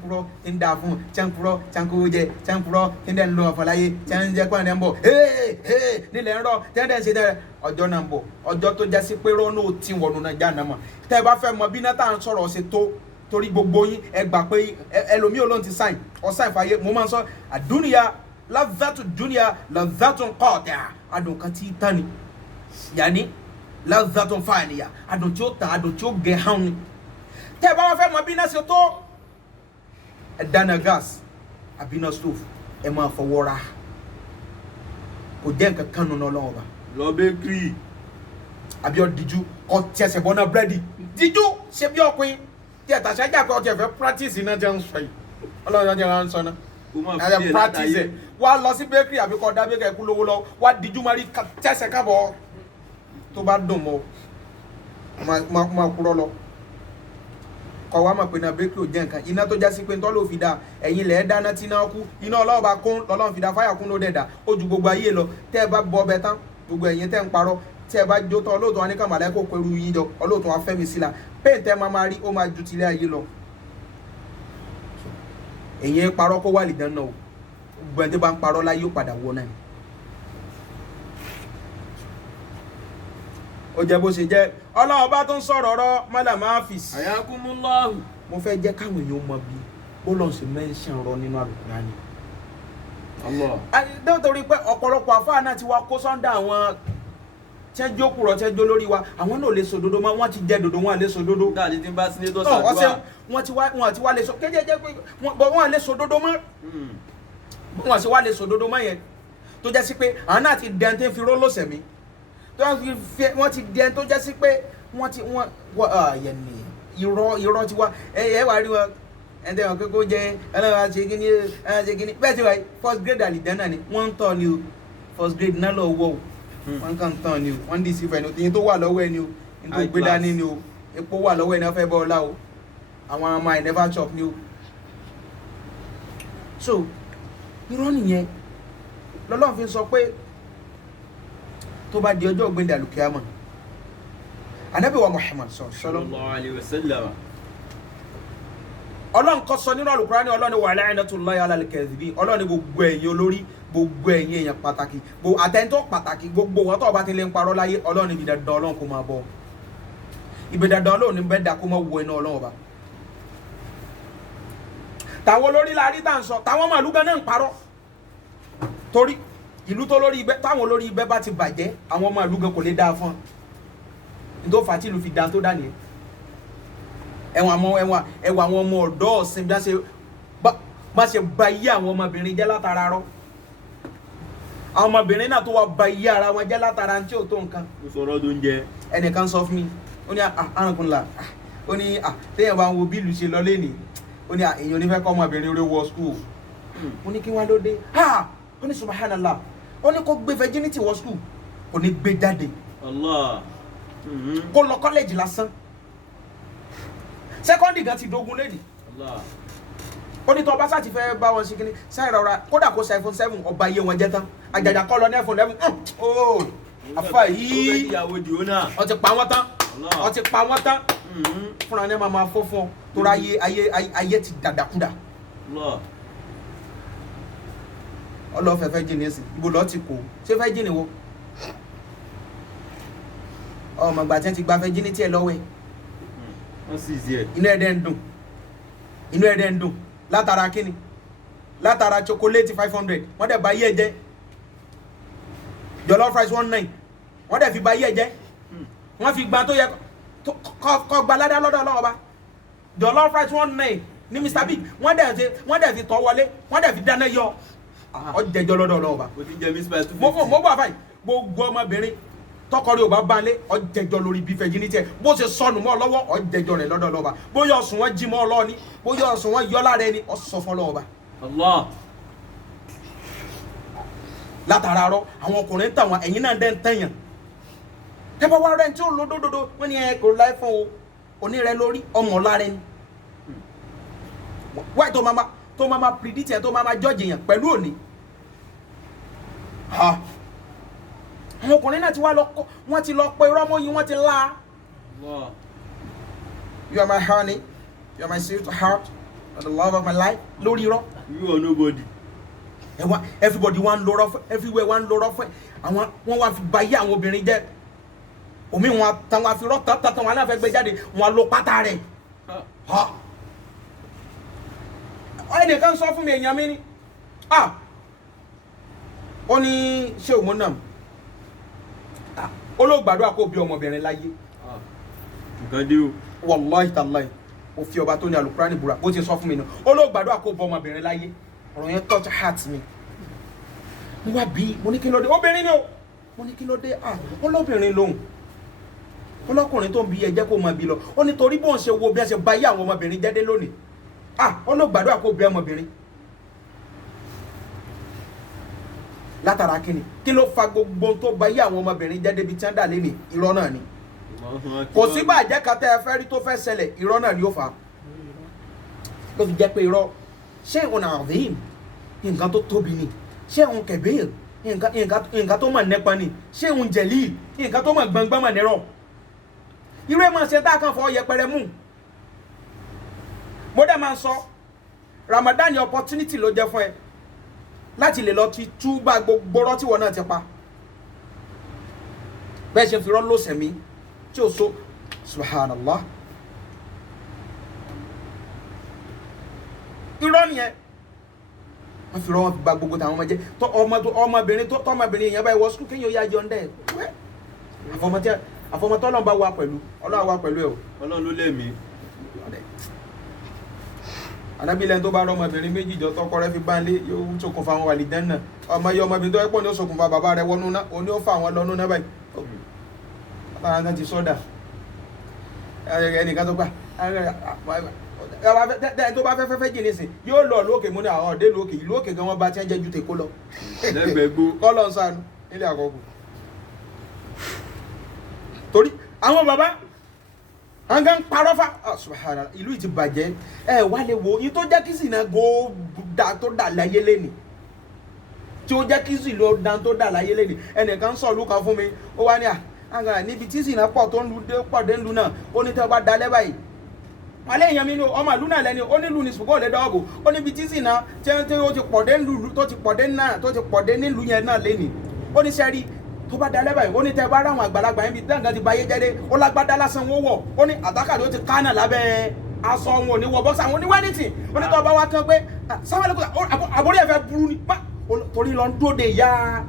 purọ́ tí ń da fún tí ń purọ́ tí ń kówó jẹ tí ń purọ́ tí ń dẹ̀ ń lo ọ̀fọ̀láyé tí ń jẹ́ pọ́n ń bọ̀ nílẹ̀ ń rọ̀ tí ń dẹ̀ ń ṣe tẹ́lẹ̀ ọjọ́ náà ń bọ̀ ọjọ́ tó jẹ́ sí pé rọ́nà ò tí wọnú náà já náà mọ̀ tẹ́ ẹ bá fẹ́ mọ bí náà tá à ń sọ̀rọ̀ ṣe tó torí gbogbo yín ẹ gbà pé ẹlòmíì olóhùn ti sáìn ọ̀sáìn fàyè mo máa ń sọ àdúnìyà láfẹ́tù dúnìyà láfẹ́tù kọ́ọ̀tà adùn kan tí tán ni yàní láfẹ́tù fàníyà adùn tí ó tàn adùn tí ó gẹ̀ hàn ni tẹ́ ẹ bá wá fẹ́ mọ bí náà ṣe tó ẹ dáná gas àbí iná stove ẹ máa fọwọ́ ra kò jẹ́ nǹkan kan nínú ọlọ́wọ́ bá. lọ bakery àbí ọ díjú kọ tiẹsẹ̀ bọ́ náà búrẹ́dì díjú ṣe bí ọkùnrin tí ẹ̀ tàṣájà kọ́ tiẹ̀ fẹ́ practice iná jẹ́ ń sọ yìí ọlọ́run jẹ́ ń sọ náà ẹ̀ practice ẹ̀ wá lọ sí bakery àbí kọ́ dá bakery kú lówó lọ wá díjú máa rí tiẹsẹ̀ kábọ̀ tó bá dùn mọ́ máa kúrọ́ lọ kọ wá mọ̀ pé náà bakery ò jẹ́ nǹkan iná tó já sí pé ntọ́ ló fi da ẹ̀yin lẹ̀ dáná tí náà kú iná ọlọ́run bá kún lọ́lọ́run fi da fáyà kún ló dẹ̀ dà ó ju gbogbo ayé lọ tẹ́ ẹ bá bọ́ ọbẹ̀ tán gbogbo ẹ̀yin tẹ́ ń parọ́ tí ẹ bá jó tán olóòtú wa ní kàmàlẹ́ kó pẹ̀lú yín jọ olóòtú wa fẹ́mi sí la péǹtẹ́ máa rí ó máa ju tilé ayé lọ èyí ń parọ́ kó wà lè dáná o gbogbo ẹni tó bá ń parọ́ láyé ó padà wọ náà ó jẹ́ bó ṣe jẹ́ ọlọ́run bá tó ń sọ̀rọ̀ ọ̀rọ̀ mọ́là máa fi sí. ayakumullahu. mo fẹ́ jẹ́ káwọn èèyàn mọ bí ó lọ́n ṣe mẹ́ńṣán rọ nínú Al-Qur'ani. nítorí pé ọ̀pọ̀lọpọ̀ àfáà náà ti wá kó sọ́ńdà àwọn tẹ́jọ́ kúrọ̀ tẹ́jọ́ lórí wa àwọn náà lè sọ dodo mọ́ wọ́n ti jẹ́ dodo wọn lè sọ dodo. dáàdi tí ń bá sínétọ̀ sàdúrà. wọ́n ti wá lè sọ kéde jẹ́ pé wọ́n lè sọ dodo mọ́ wọ́n sì wá lè sọ dodo mọ́ yẹn tó jẹ́ sí pé àwọn náà ti dẹ́n tí ń fi ró lọ́sẹ̀ mi wọ́n ti dẹ́n tó jẹ́ sí pé wọ́n ti yẹn ni irọ́ ti wá ẹ wá rí wọn ẹ̀ńtẹ́ wọn pé kó jẹ́ ẹlẹ́wọ̀n ṣe kíní bẹ́ẹ̀ ti wáyé first grade àlìdánà ni wọ́n ń tọ́ ni o first grade náà lọ wọ́ o wọ́n kàn tán ni o wọ́n dì sí fẹ́ni o tó wà lọ́wọ́ ẹni o ní tó gbé dání ni o epo wà lọ́wọ́ ẹni wọ́n fẹ́ bọ́ ọlá o àwọn ọmọ I never chop ni o so irọ́ nìyẹn lọ́lọ́run fi sọ pé tó bá di ọjọ́ ògbéǹde àlùkìyámà Ànábì wa Muhammad sallallahu alaihi wasallam ọlọ́run kọ́ sọ nínú Al-Qur'ani ọlọ́run ni wa la'natullahi ala al-kadhibin ọlọ́run ni gbogbo ẹ̀yin olórí gbogbo ẹ̀yin èèyàn pàtàkì àtẹ̀ntọ́ pàtàkì gbogbo wọn tó bá ti lè ń parọ́ láyé ọlọ́run ibi dandan ọlọ́run kó máa bọ̀ ibi dandan ọlọ́run ní bẹ́ẹ̀ dà kó máa wọ iná ọlọ́run ọba táwọn olórí la rí tá à ń sọ táwọn màlúù gan náà ń parọ́ torí ìlú tó lórí ibẹ̀ táwọn olórí ibẹ̀ bá ti bàjẹ́ àwọn màlúù gan kò lè dáa fún un tó fà á tí ìlú fi dáa tó dà nìyẹn ẹwà àwọn ọmọ ọ̀dọ́ ọ̀sìn bí wọ́n ṣe ba iye àwọn ọmọbìnrin jẹ́ látara rọ́ àwọn ọmọbìnrin náà tó wá ba iye ara wọn jẹ́ látara tí ò tó nǹkan. ó sọ̀rọ̀ tó ń jẹ. ẹnìkan sọ fún mi ó ní àrùnkùnlá ó ní téèyàn bá ń wo bí ìlú ṣe lọ lẹ́nìí ó ní èèyàn onífẹ́ kọ́ ọmọbìnrin orí wọ skul ó ní kí wọ́n ló dé ó ní subhanallah ó ní kó gbé virginity wọ skul kò ní gbé jáde kó lọ kọ́lẹ́jì lásán sẹ́kọ́ndì gan ti dogun lẹ́nìí ó ní tọ́ bá sá ti fẹ́ bá wọn sí kíní sáì rọra kódà kó sa iPhone 7 ọba iye wọn jẹ́ tán àjàjà kọ́ lọ ní iPhone 11 ooo àfà yìí ó ti pa wọ́n tán fúnra ní ma máa fọ́ fún ọ tó rà ayé ti dàdàkúdà ọlọ́fẹ́ fẹ́ jìnnì sí ibo lọ́ọ́ ti kó ṣé fẹ́ jìnnì wo ọmọ ìgbà tí wọ́n ti gba fẹ́ jìnnì tí ẹ lọ́wọ́ ẹ̀ inú ẹ̀dẹ̀ ń dùn látara kíni látara chocolate 500 wọ́n dẹ̀ bá yí ẹ̀jẹ̀ jollof rice 19 wọ́n dẹ̀ fi bá yí ẹ̀jẹ̀ wọ́n fi gba tó yẹ kọ́ gba ládá lọ́dọ̀ ọlọ́wọ́ bá jollof rice 19 ní Mr Big wọ́n dẹ̀ fi tọ́ wọlé wọ́n dẹ̀ fi dáná yọ ọjẹjọ́ lọ́dọ̀ ọlọ́wọ́ bá mo bọ́ àfáì gbogbo ọmọbìnrin tọkọrí ò bá balẹ̀ ọjẹjọ́ lórí bí virginity bó ṣe sọnù mọ́ lọ́wọ́ ọjẹjọ́ rẹ̀ lọ́dọ̀ ọlọ́ba bóyá ọ̀sùn wọn jí mọ́ ọlọ́ọ̀ni bóyá ọ̀sùn wọn yọ lára ẹni ọ̀sọ̀ fún ọlọ́ọ̀ba. látara rọ àwọn ọkùnrin tàwọn ẹ̀yìn náà dẹ́ ń tẹ̀yàn ẹ bá wá rẹ̀ tí ó lo dódódó wọ́n ní ẹ kò láì fún o òní rẹ lórí ọmọ lára ẹni wáyé tó máa predict ẹ tó máa judge yẹn pẹ̀lú òní. àwọn ọkùnrin náà ti wá wọ́n ti lọ pé rọ́mọ́ yìí wọ́n ti lá. You are my honey, you are my sweet heart, the love of my life lórí irọ́. You are nobody. Everybody wan lọ́rọ́ fún everywhere wan lọ́rọ́ fún àwọn wọ́n wá fi bayé àwọn obìnrin jẹ́ omi wọn tán wá fi rọ́ tán wọn náà fẹ́ gbé jáde wọn lo pátá rẹ̀ ẹnìkan sọ fún mi èèyàn mi ni ó ní ṣé òun náà olóògbàdúrà kó bí ọmọbìnrin láyé Nǹkan dé o. wallahi tallahi ó fi ọba tó ní alukurani búra bó ti sọ fún mi náà olóògbàdúrà kó bí ọmọbìnrin láyé ọ̀rọ̀ yẹn touch heart mi mo wá bí mo ní kí ló dé obìnrin ni o mo ní kí ló dé olóbìnrin lòun ọlọ́kùnrin tó ń bí ẹjẹ́ kó máa bí lọ ó ní torí bóun ṣe wo bí ẹ ṣe bá yé àwọn ọmọbìnrin jẹ́ dé lónìí olóògbàdúrà kó bí ọmọbìnrin látara kíni kí ló fa gbogbo tó bá yé àwọn ọmọbìnrin jẹ́ débi tí wọ́n dà lé ní irọ́ náà ni kò sí bàjẹ́ kan tẹ́ ẹ fẹ́ rí tó fẹ́ ṣẹlẹ̀ irọ́ náà ni ó fà á ló fi jẹ́ pé irọ́ ṣé ìhun àdéhìn nǹkan tó tóbi ni ṣé ìhun kẹ̀bíyìn nǹkan tó mọ̀ nípa ni ṣé ìhun jẹ̀lì nǹkan tó mọ̀ gbọ̀ngbọ̀n mọ̀ nírọ̀ irú ẹ̀ máa ṣe tá a kàn fọ yẹpẹrẹ mú mo dẹ̀ máa ń sọ Ramadan ni opportunity ló jẹ́ fún ẹ láti lè lọ ti túbà gbogbo ọ̀rọ̀ tí wọn náà ti pa bẹ́ẹ̀ ṣe fi rọ́ ló sẹ̀mí tí ó so subhanallah irọ́ nìyẹn wọ́n fi rọ́ wọn gba gbogbo tàwọn ọmọ jẹ́ ọmọbìnrin tó ọmọbìnrin èèyàn báyìí wọ sukùl kéèyàn yá jọ ń dẹ́ àfọmọtọ́ ọlọ́run bá wà pẹ̀lú ọlọ́run wà pẹ̀lú ẹ̀ o Ọlọ́run ló lẹ́mí. anábìlẹ̀ tó bá rọ ọmọbìnrin méjì jọ tọkọ rẹ fi bá ń lé yóò ṣokùnfà àwọn àlìjẹ́ náà ọmọ yẹ ọmọbìnrin tó ẹ̀pọ̀ ní ó ṣokùnfà bàbá rẹ wọnú náà òní ó fà wọn lọ́nú náà báyìí látara náà ti sọ́dà ẹnìkan tó gbà tó bá fẹ́ jì nísìn yóò lọ lókè mú ní àwọn ọ̀dẹ́ lókè ìlú òkè gan wọn bá tí ń jẹ́ ju tèkó lọ Lẹ́gbẹ̀gbó. kọ́lọ̀ ń sànú nílé àkọ́kù torí àwọn bàbá àwọn gan parọ́ fà subhanallah ìlú yìí ti bàjẹ́ wá lè wo yìí tó jẹ́ kí sì náà gòdà tó dà láyé lẹ́nì tí ó jẹ́ kí sì lọ dán tó dà láyé lẹ́nì ẹnìkan sọ ìlú kan fún mi ó wá ní àgàrà níbi tí sì náà pọ̀ tó ń lu dé pọ̀ dé ń lu náà ó ní tẹ́ bá dalẹ́ báyìí alẹ́ èèyàn mi ní ọmọ ìlú náà lẹ́ni ó nílùú ní ṣùgbọ́n òlé dọ́ọ̀bù ó níbi tí sì náà tí ó ti pọ̀ dé nílùú tó ti pọ̀ dé náà tó ti pọ̀ dé nílùú yẹn náà lẹ́ni ó ní sẹ́rí tó bá dalẹ́ báyìí ó ní tẹ́ bá ráwọn àgbàlagbà yẹn bí dáǹgá ti báyé jẹ́dé ó lágbádá lásán wó wọ̀ ó ní àtàkàdé ó ti kánà lábẹ́ aṣọ wọn ò ní wọ bọ́ksà wọn ní wẹ́nìtì ó ní tó bá wá kán pé sáwọn ẹlẹ́kọ̀ọ́ àbórí ẹ̀fẹ́ burú ni torí lọ ń dúró de ìyá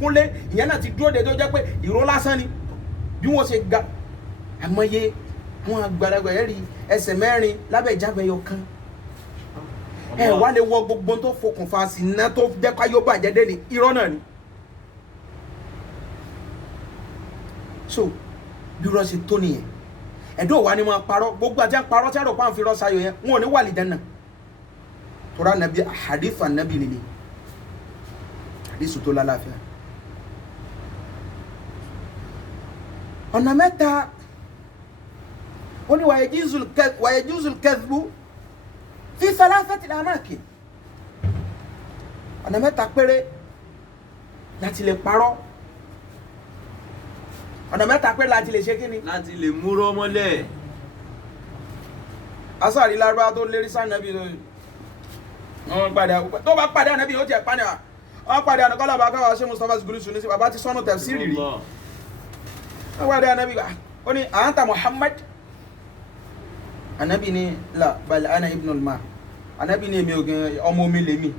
Kúnlé ìyẹn náà ti dúró de tó jẹ́ pé ìró lásán ni bí wọ́n ṣe ga àmọye àwọn àgbàlagbà yẹn rí ẹsẹ̀ mẹ́rin lábẹ́ ìjábẹ̀ yọ kan wá lè wọ gbogbo tó fokùnfà sí iná tó jẹ́ káyọ́ bàjẹ́ dé ní irọ́ náà ni so bí irọ́ ṣe tó nìyẹn ẹ̀dọ́ wa ni máa parọ́ gbogbo àti àparọ́ tí a rò pa àfi irọ́ sayọ yẹn wọn ò ní wà lìjánà tora nàbí hadith ànábì nìyí hadith tó lálàáfíà ọ̀nà mẹ́ta ó ní wàyẹ̀júzùl kẹ́zbú fi thalathati al-amakin ọ̀nà mẹ́ta péré láti lè parọ́ ọ̀nà mẹ́ta péré láti lè ṣe kí ni Láti lè múrọ́ mọ́lẹ̀. asọ́rí lárúbá tó lérí sánàbí wọ́n padà tó bá padà nàbí ó jẹ́ pàdé wọ́n padà ànàkọ́lá bá káwà ṣe Mustapha Zugulusu ní sí bàbá ti sọ́nù tafsiri rí wọ́n padà ànàbí ó ní anta Muhammad anabi ni la bal ana ibn al-ma anabi ni mi ogun ọmọ mi lèmi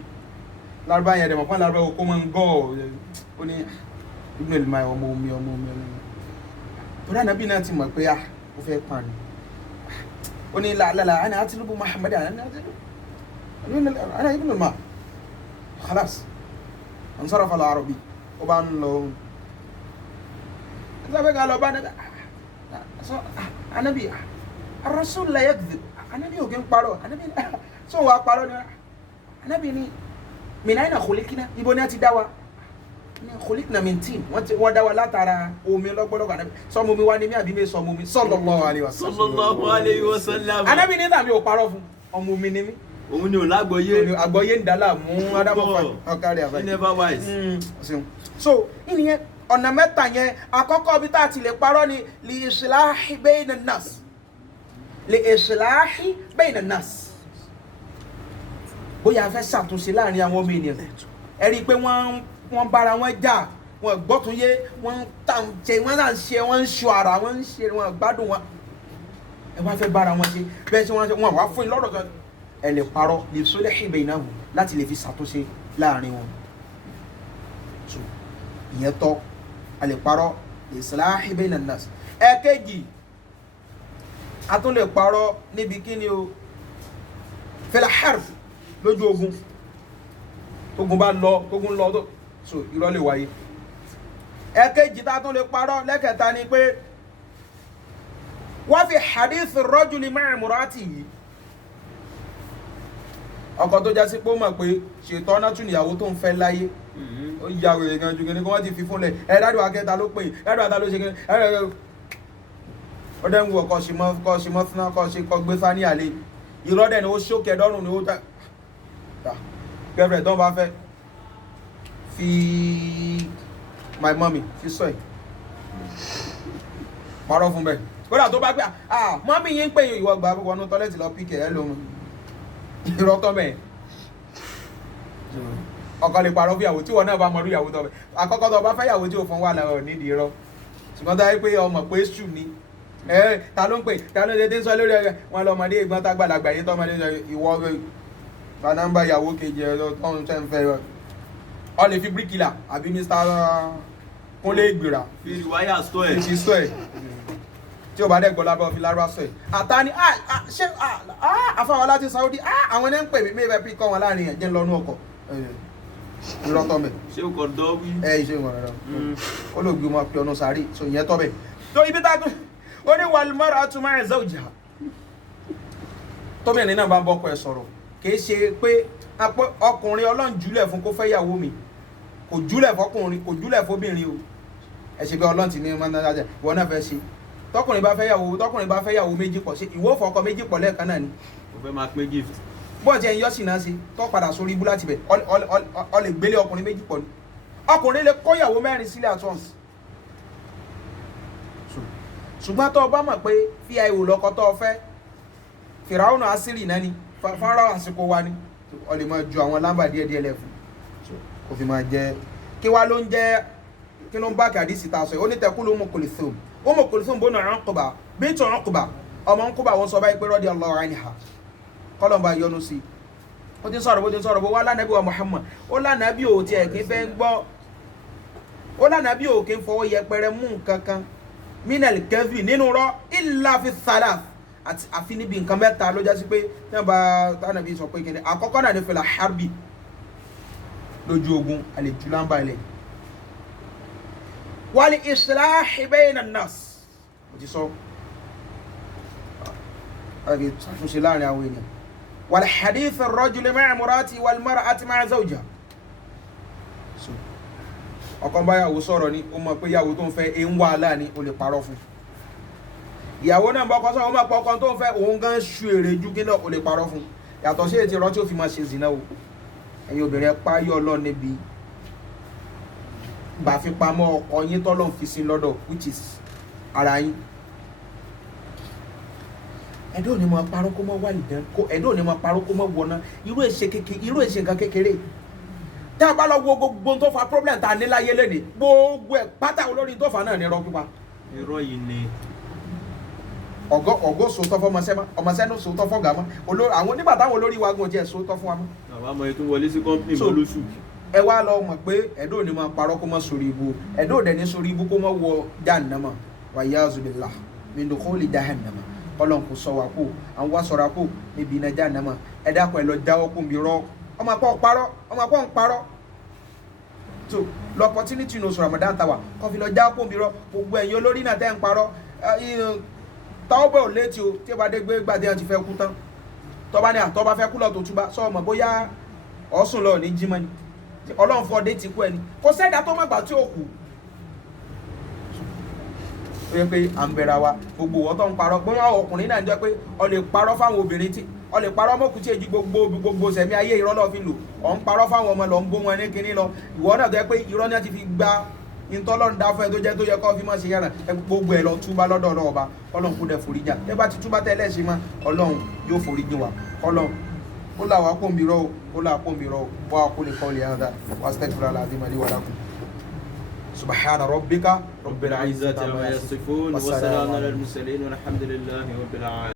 Lárúbá yẹn de mo pon Lárúbá ko mo ngo ó ní ibn al-ma ọmọ mi tó da anabi náà ti mọ̀ pé ó fẹ́ pa ni ó ní la ana atlubu Muhammad ana ibn al-ma خلاص انصرف العربي وبان لو اذا بقى لو بان anabi الرسول لا يكذب النبي هو كان قالوا النبي سو وا قالوا النبي ni من اين خلقنا ibo ni a ti dá wa ni خلقنا من tin wọ́n dá wa látara omi lọ́gbọ́lọ́gbọ́ Ànábì so mo mi wá ní mi àbí mi so mo mi sallallahu alaihi wasallam Sallallahu alaihi wasallam. Ànábì ni ta mi ò parọ́ fún ọmọ mi ni mi Òun ni ò lágbọ́yé. àgbọ́yé ń dala mú adamu fa okari aba. Never wise. So ìyẹn ọ̀nà mẹ́ta yẹn àkọ́kọ́ bí tá ti lè parọ́ ni li islahi bayna an-nas لإصلاح بين الناس bóyá a fẹ́ ṣàtúnṣe láàrin àwọn ọmọ ènìyàn ẹ rí i pé wọ́n bára wọn jà wọ́n gbọ́tún yé wọ́n ń ṣe ara wọ́n ń ṣe wọn gbádùn wọn ẹ wá fẹ́ bára wọn ṣe bẹ́ẹ̀ tí wọ́n ṣe wọ́n wá fún yín lọ́rọ̀ kan ẹ lè parọ́ lè sólẹ̀ ìbẹ̀ ìnáwó láti lè fi ṣàtúnṣe láàrin wọn so ìyẹn tọ́ a lè parọ́ lè sọ́lá ìbẹ̀ ìnáwó ẹ̀kejì a tún lè parọ́ níbi kí ni o fil harb lójú ogun tógun bá lọ tógun lọ tó so irọ́ lè wáyé ẹ̀kejì tá tún lè parọ́ lẹ́kẹta ni pé wọ́n fi hadith rajuli ma'a imra'ati yìí ọkọ tó jásí pé ó mọ̀ pé ṣètò ọ̀nà tún ìyàwó tó ń fẹ́ láyé ó yà wèrè gan ju gini kí wọ́n ti fi fúnlẹ̀ ẹ̀ẹ́dàdùn akẹta ló pè ẹ̀ẹ́dàdùn ló ṣe gini ó dẹ́ ń wọ kọ́ ṣe mọ́ fúnná kọ́ gbé fání àlè irọ́ dẹ̀ ni ó ṣókè dọ́rùn ni ó ta gẹ́gẹ́ tó bá fẹ́ fi my mommy fi sọ ẹ̀ parọ́ fún bẹ́ẹ̀ kódà tó bá pẹ́ mọ́mí yín pé ìwọ gbà wọnú tọ́lẹ́tì lọ píkẹ̀ ẹ́ lóhun irọ́ tọ́ bẹ́ẹ̀ ọkọ lè parọ́ fún ìyàwó tí wọ́n náà bá mọ̀rú ìyàwó tọ́ bẹ́ẹ̀ àkọ́kọ́ tó bá fẹ́ ìyàwó tí ò fún wà láwọn nídìí irọ́ ṣùgbọ́n tó yẹ pé ọmọ pé ṣù ni ta ló ń pè ta ló ń dédé sọ lórí ẹ wọn lọmọdé ìgbọ́n tá gbàlagbà yìí tọmọdé ìwọ ta nọ́mbà ìyàwó kejì ẹ tọ́hún tẹ́ ń fẹ́ rẹ ọ lè fi bíríkìlà àbí Mr. Kúnlé Ìgbìrà fi wáyà sọ ẹ̀ fi sọ ẹ̀ tí o bá dẹ̀ gbọ́ lábẹ́ òfin lárúbá sọ ẹ̀ àtàní ṣé àfáwọn láti Saudi àwọn ẹni ń pè mí mẹ́fẹ́ pí kọ́ wọn láàrin ẹ̀ jẹ́ ń lọ́nú ọkọ̀ irọ́ tọ́ mẹ́ ṣé o kò dọ́ wí. ṣé ìwọ̀n rẹ̀ ó lè gbé wọn pé ọ̀nà sàárì so ìyẹn tọ́ bẹ̀ tó ibi tá a tún ó ní wal mar'atu ma'a zawjiha tóbìnrin náà bá ń bọ́kọ ẹ̀ sọ̀rọ̀ kì í ṣe pé ọkùnrin Ọlọ́run jùlẹ̀ fún kó fẹ́ yàwó mi kò jùlẹ̀ fọkùnrin kò jùlẹ̀ fóbìnrin o ẹ ṣe bí Ọlọ́run ti ní mọ́nájà ìwọ náà fẹ́ ṣe tọkùnrin bá fẹ́ yàwó méjì pọ̀ ṣe ìwọ fọkọ méjì pọ̀ lẹ́ẹ̀kan náà ni o fẹ́ máa pín gift. bọ́ọ̀tì ẹ̀yìn yọ́sìn náà ṣe tó padà sórí ibú láti bẹ̀ ọ lè gbélé ọkùnrin méjì pọ̀ ni ọkùnrin lè kó yàwó mẹ́rin sílẹ̀ at once ṣùgbọ́n tó bá mọ̀ pé fi àìwò lọ́kọ tó fẹ́ Fìràúnà Àsírì náà ni fọ́nrán àsìkò wa ni ọ lè máa ju àwọn lámbà díẹ̀díẹ̀ lẹ̀ fún kò fi máa jẹ́ kí wá ló ń jẹ́ kí ló ń bá kàdí síta sọ ó ní tẹkú ló Ummu Kulthum bónú Uqba bintu Uqba ọmọ Uqba wọn sọ báyìí pé radiyallahu anha kọlọmba yọ́nú sí ó ti ń sọ̀rọ̀ bó ti ń sọ̀rọ̀ bó wá lánàbí wa Muhammad ó lánàbí ò tiẹ̀ kí fẹ́ gbọ́ ó lánàbí ò kí ń fọwọ́ yẹpẹrẹ mú nǹkan kan minal kadhib nínú rọ illa fi thalath àti àfi níbi nǹkan mẹ́ta ló jásí pé náà bá tánàbí sọ pé kíni àkọ́kọ́ náà ní fil harbi lójú ogun àlejò lámbà ilẹ̀ wal islahi bayna an-nas mo ti sọ àgbẹ̀ ṣàtúnṣe láàrin àwọn ènìyàn wal hadith ar-rajuli ma'a imra'ati wal mar'ati ma'a zawjiha ọkàn báyàwó sọ̀rọ̀ ní o mọ̀ pé ìyàwó tó ń fẹ́ ń wà láà ní o lè parọ́ fún ìyàwó náà bọ́kọ́ sọ́wọ́ mọ̀ pọ̀kan tó ń fẹ́ òun gan ṣu èrè ju kí náà o lè parọ́ fún yàtọ̀ sí ètò ìrọ́ tí ó fi máa ṣe zìnà o ẹ̀yin obìnrin páyọ̀ Ọlọ́run níbi gbà fi pamọ́ ọkọ yín tọ́lọ́run fi sí lọ́dọ̀ which is ara yín ẹ̀dọ́ ni mo parọ́ kó mọ́ wà nìdán ẹ̀dọ́ ni mo parọ́ kó mọ́ wọná irú èṣe nǹkan kékeré tí a bá lọ wo gbogbo tó fa problem ta ní láyé lẹ́nìí gbogbo ẹ̀ pátá olórí tó fa náà ní irọ́ pípa. irọ́ yìí ni. ọ̀gọ́ sòótọ́ fọmọṣẹ́ mọ́ ọmọṣẹ́ ní sòótọ́ fọ́gà mọ́ àwọn nígbà táwọn olórí wa gan jẹ́ sòótọ́ fún wa mọ́. bàbá ọmọ yẹn tó wọlé sí company mọ́ lóṣù. ẹ wá lọ mọ̀ pé ẹ̀dọ́ ni máa parọ́ kó mọ́ sórí ibu ẹ̀dọ́ dẹ̀ ní sórí ibu kó mọ́ wọ jahannama wa iyyazu billah min dukhuli jahannama Ọlọ́run kò sọ wá kó àwọn wá sọ̀rọ̀ kó níbi iná jahannama ẹ dákun ẹ lọ jáwọ́ kó mi rọ́ ọmọ akọ́ ń parọ́ so lọ opportunity ní oṣù Ramadan tàwa kọ́ fi lọ jáwọ́ kó mi rọ́ gbogbo ẹ̀yin olórí náà tẹ́ ń parọ́ táwọn bẹ̀ ò létí o tí ó bá dé gbé gbàdé àti fẹ́ kú tán tọ́ba ní àtọ́ba fẹ́ kú lọ tó túbá sọ ọmọ bóyá ọ̀sùn lọ ní jímọ̀ ni Ọlọ́run fọ́ dé ti kú ẹni kò sẹ́dá tó mọ̀gbà tí ó kù ó yẹ pé à ń bẹ̀rẹ̀ wa gbogbo wọ́n tó ń parọ́ pé wọ́n ọkùnrin náà jẹ́ pé ọ lè parọ́ fáwọn obìnrin tí ọ lè parọ́ mọ́kù tí èjì gbogbo sẹ̀mí ayé irọ́ náà fi lò ọ ń parọ́ fáwọn ọmọ lọ ń bó wọn ní kinní lọ ìwọ náà jẹ́ pé irọ́ náà ti fi gba ìtọ́lọ́run dá fún ẹ tó jẹ́ tó yẹ kọ́ fi mọ́ ṣe yára ẹ gbogbo ẹ lọ túbá lọ́dọ̀ Ọlọ́run ọba Ọlọ́run kó dẹ̀ forí jà ẹ bá ti túbá tẹ́lẹ̀ ṣe mọ́ Ọlọ́run yóò forí jìn wá Ọlọ́run ó là wá pòǹbì rọ́ ó là pòǹbì rọ́ wá kó lè kọ́ lè hàn dá wá astaghfirullah al-azim li wa lakum. subhana rabbika رب العزة عما يصفون وسلام على المرسلين والحمد لله رب العالمين.